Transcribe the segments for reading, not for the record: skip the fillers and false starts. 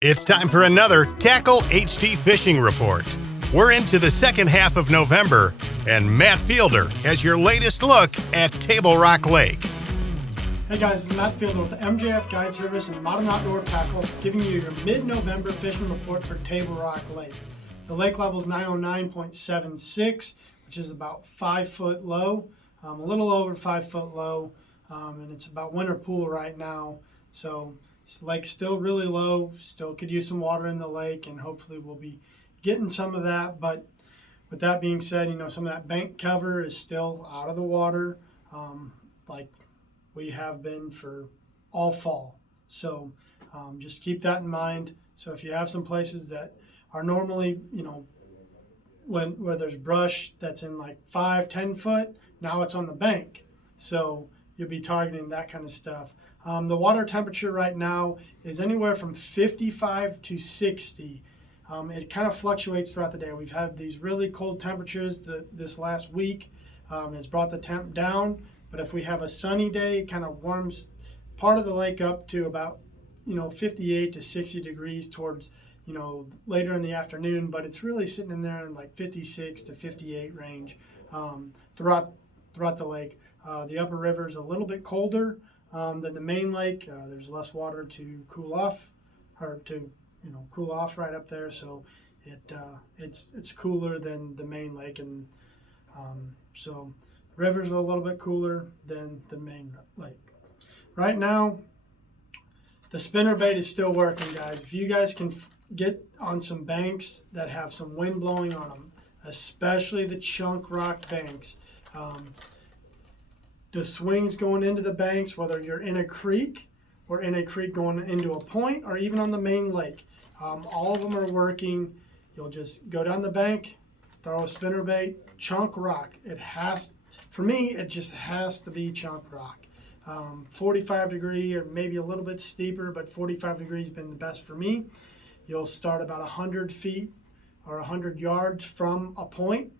It's time for another Tackle HD Fishing Report. We're into the second half of November, and Matt Fielder has your latest look at Table Rock Lake. Hey guys, this is Matt Fielder with the MJF Guide Service and Modern Outdoor Tackle, giving you your mid-November fishing report for Table Rock Lake. The lake level is 909.76, which is about 5 foot low, a little over 5 foot low, and it's about winter pool right now. So this lake's still really low, still could use some water in the lake, and hopefully we'll be getting some of that. But with that being said, some of that bank cover is still out of the water, like we have been for all fall. So just keep that in mind. So if you have some places that are normally, where there's brush that's in like 5-10 foot, now it's on the bank. So you'll be targeting that kind of stuff. The water temperature right now is anywhere from 55 to 60. It kind of fluctuates throughout the day. We've had these really cold temperatures this last week. It's brought the temp down, but if we have a sunny day, it kind of warms part of the lake up to about 58 to 60 degrees towards later in the afternoon, but it's really sitting in there in like 56 to 58 range throughout the lake. The upper river is a little bit colder than the main lake. There's less water to cool off, or to cool off right up there. So it's cooler than the main lake, and so the rivers are a little bit cooler than the main lake. Right now, the spinner bait is still working, guys. If you guys can get on some banks that have some wind blowing on them, especially the chunk rock banks. The swings going into the banks, whether you're in a creek or in a creek going into a point or even on the main lake, all of them are working. You'll just go down the bank, throw a spinnerbait, chunk rock. For me, it just has to be chunk rock. 45 degree or maybe a little bit steeper, but 45 degrees has been the best for me. You'll start about 100 feet or 100 yards from a point,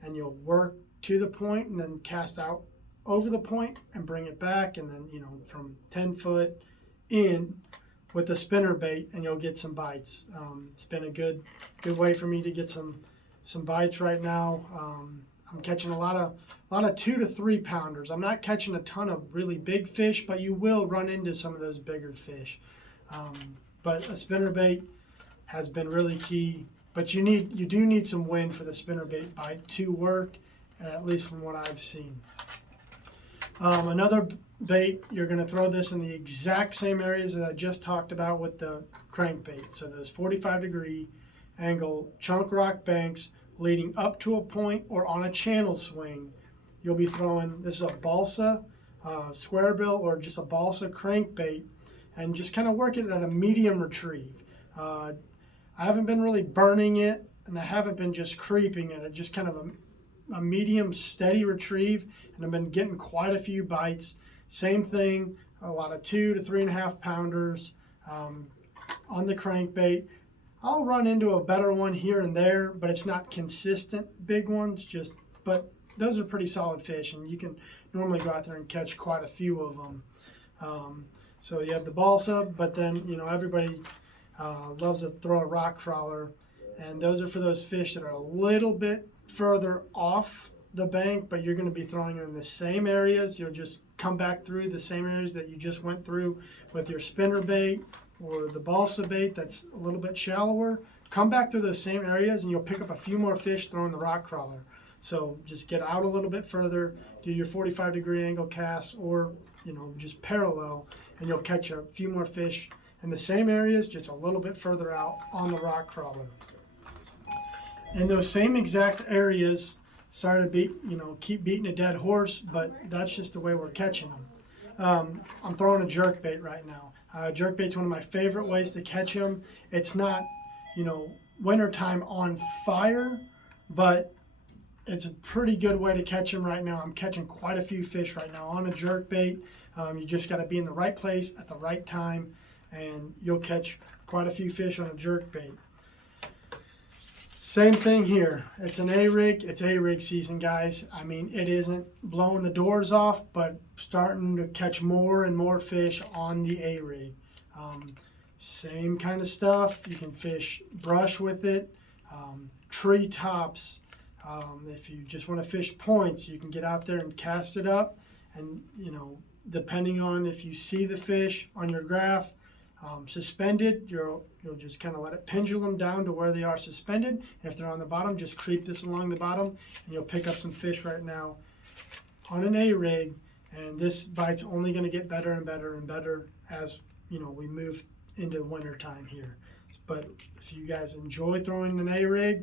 and you'll work to the point and then cast out over the point and bring it back, and then from 10 foot in with the spinner bait, and you'll get some bites. It's been a good way for me to get some bites right now. I'm catching a lot of 2 to 3 pounders. I'm not catching a ton of really big fish, but you will run into some of those bigger fish. But a spinner bait has been really key. But you do need some wind for the spinner bait bite to work, at least from what I've seen. Another bait, you're going to throw this in the exact same areas that I just talked about with the crankbait. So those 45 degree angle chunk rock banks leading up to a point or on a channel swing. You'll be throwing, this is a balsa square bill or just a balsa crankbait, and just kind of work it at a medium retrieve. I haven't been really burning it, and I haven't been just creeping it. It's just kind of a medium steady retrieve, and I've been getting quite a few bites. Same thing, a lot of 2 to 3.5 pounders on the crankbait. I'll run into a better one here and there, but it's not consistent big ones. But those are pretty solid fish, and you can normally go out there and catch quite a few of them. So you have the balsa, but then everybody loves to throw a rock crawler, and those are for those fish that are a little bit further off the bank, but you're going to be throwing them in the same areas. You'll just come back through the same areas that you just went through with your spinner bait or the balsa bait that's a little bit shallower. Come back through those same areas, and you'll pick up a few more fish throwing the rock crawler. So just get out a little bit further, do your 45 degree angle cast, or just parallel, and you'll catch a few more fish in the same areas, just a little bit further out on the rock crawler. In those same exact areas, sorry to keep beating a dead horse, but that's just the way we're catching them. I'm throwing a jerk bait right now. Jerk bait's one of my favorite ways to catch them. It's not, wintertime on fire, but it's a pretty good way to catch them right now. I'm catching quite a few fish right now on a jerk bait. You just got to be in the right place at the right time, and you'll catch quite a few fish on a jerk bait. Same thing here. It's an A-rig. It's A-rig season, guys. I mean, it isn't blowing the doors off, but starting to catch more and more fish on the A-rig. Same kind of stuff. You can fish brush with it, tree tops. If you just want to fish points, you can get out there and cast it up, and depending on if you see the fish on your graph suspended, you'll just kind of let it pendulum down to where they are suspended. And if they're on the bottom, just creep this along the bottom, and you'll pick up some fish right now on an A-rig. And this bite's only going to get better and better and better as we move into winter time here. But if you guys enjoy throwing an A-rig,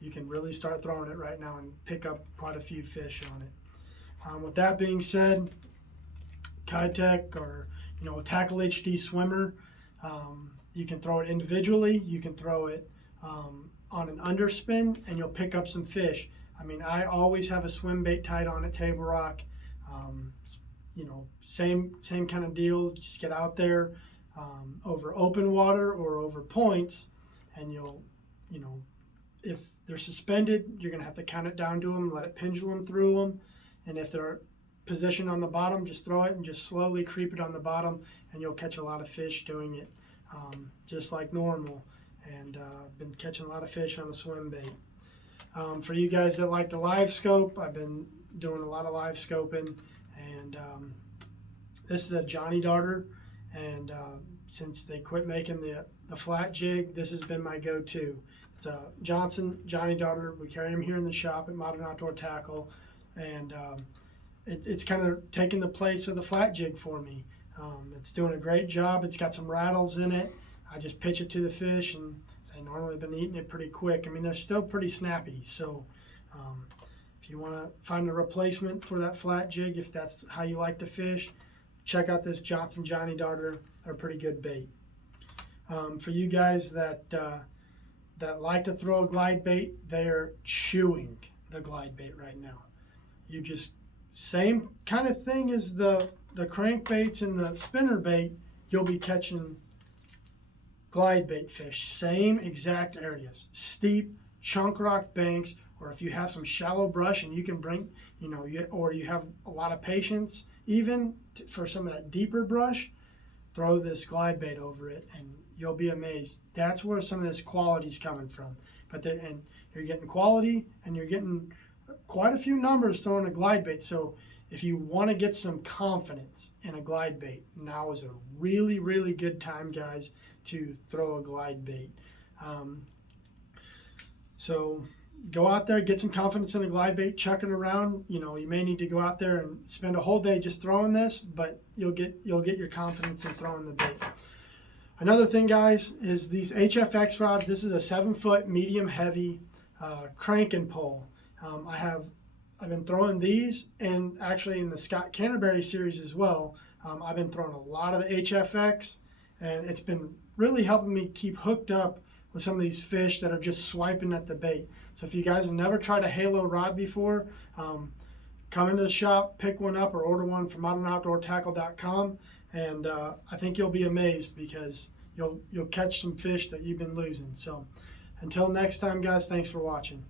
you can really start throwing it right now and pick up quite a few fish on it. With that being said, Keitech or a Tackle HD swimmer, you can throw it individually. You can throw it on an underspin, and you'll pick up some fish. I mean, I always have a swim bait tied on at Table Rock. Same kind of deal. Just get out there over open water or over points, and if they're suspended, you're gonna have to count it down to them, let it pendulum through them, and if they're positioned on the bottom, just throw it and just slowly creep it on the bottom, and you'll catch a lot of fish doing it just like normal. And been catching a lot of fish on the swim bait. For you guys that like the live scope, I've been doing a lot of live scoping, and this is a Johnny Darter, and since they quit making the flat jig, this has been my go-to. It's a Johnson Johnny Darter. We carry them here in the shop at Modern Outdoor Tackle, and it's kind of taken the place of the flat jig for me. It's doing a great job. It's got some rattles in it. I just pitch it to the fish, and they normally have been eating it pretty quick. I mean, they're still pretty snappy, so if you want to find a replacement for that flat jig, if that's how you like to fish, check out this Johnson Johnny Darter. They're a pretty good bait. For you guys that like to throw a glide bait, they are chewing the glide bait right now. You just, same kind of thing as the crankbaits and the spinner bait, you'll be catching glide bait fish. Same exact areas, steep chunk rock banks, or if you have some shallow brush and you can bring, or you have a lot of patience, even for some of that deeper brush, throw this glide bait over it, and you'll be amazed. That's where some of this quality is coming from. And you're getting quality, and you're getting quite a few numbers throwing a glide bait. So if you want to get some confidence in a glide bait, now is a really, really good time, guys, to throw a glide bait. So go out there, get some confidence in a glide bait, chuck it around. You may need to go out there and spend a whole day just throwing this, but you'll get your confidence in throwing the bait. Another thing, guys, is these HFX rods. This is a 7-foot medium heavy crank and pull. I've been throwing these, and actually in the Scott Canterbury series as well. I've been throwing a lot of the HFX, and it's been really helping me keep hooked up with some of these fish that are just swiping at the bait. So if you guys have never tried a Halo rod before, come into the shop, pick one up, or order one from modernoutdoortackle.com, and I think you'll be amazed, because you'll catch some fish that you've been losing. So until next time, guys, thanks for watching.